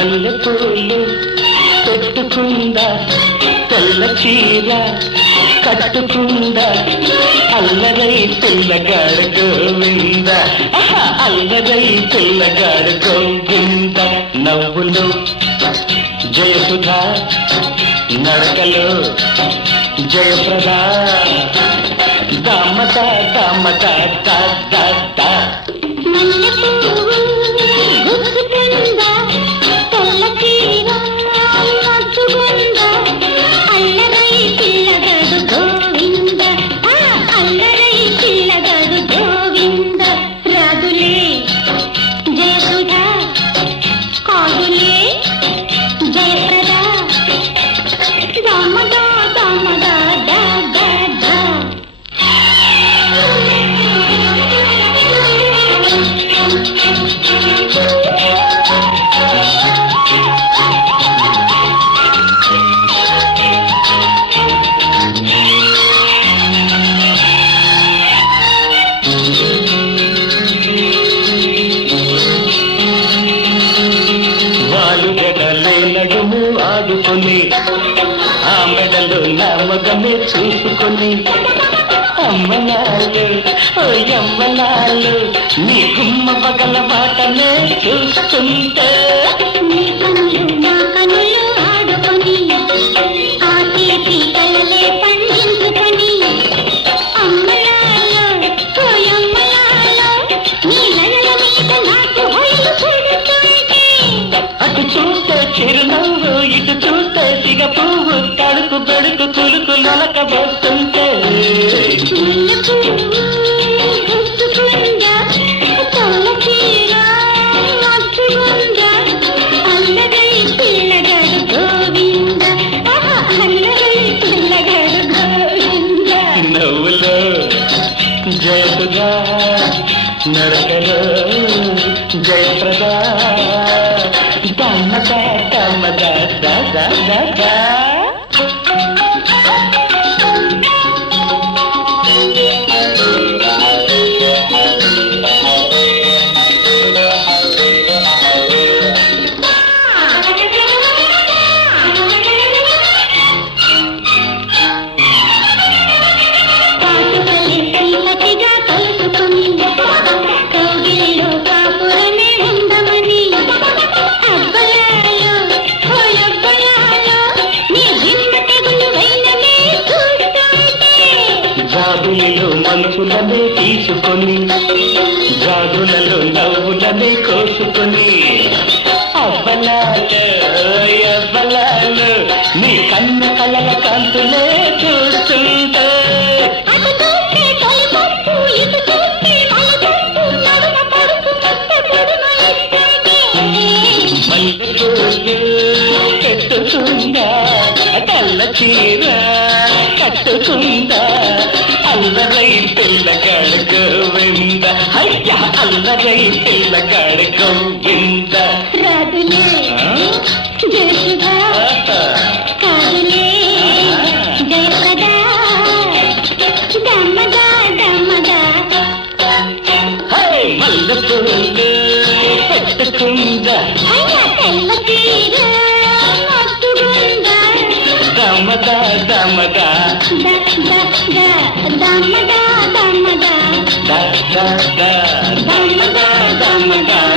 మల్లెపూలు పెట్టుకుందా తెల్ల చీర కట్టుకుందా అల్లరై పిల్లగాడు గోవింద అల్లరై పిల్లగాడు గోవింద నవ్వులు జయసుధా నడకలు జయప్రద దామత దామత దా నడుము ఆడుకొని ఆ మెడలు నా మగమే చూసుకొని అమ్మలాలు ఓ అమ్మలాలు నీ గుమ్మ పగల బాటనే చూస్తుంటే అటు చూస్తే చిరునవ్వు ఇటు చూస్తే సిగ పువ్వు కడుపు బెడుకు కులుకు నొలక పోస్తుంటే నవ్వులో జయసుధా నడకలో జయప్రద దమ్మద దమ్మద ద జాబులలో మనసులనే తీసుకొని జాదులలో నవ్వులనే కోసుకొని అవ్వలాలు అవ్వలాలు నీ కన్న కళ్ళ కాంతులే చూస్తుంటే పెట్టుకుందా తెల్ల చీర కట్టుకుందా అల్లరై పిల్లగాడు గోవింద అయ్యా అల్లరై పిల్లగాడు గోవింద మల్లెపూలు పెట్టుకుందా దమద దమద దమద దమద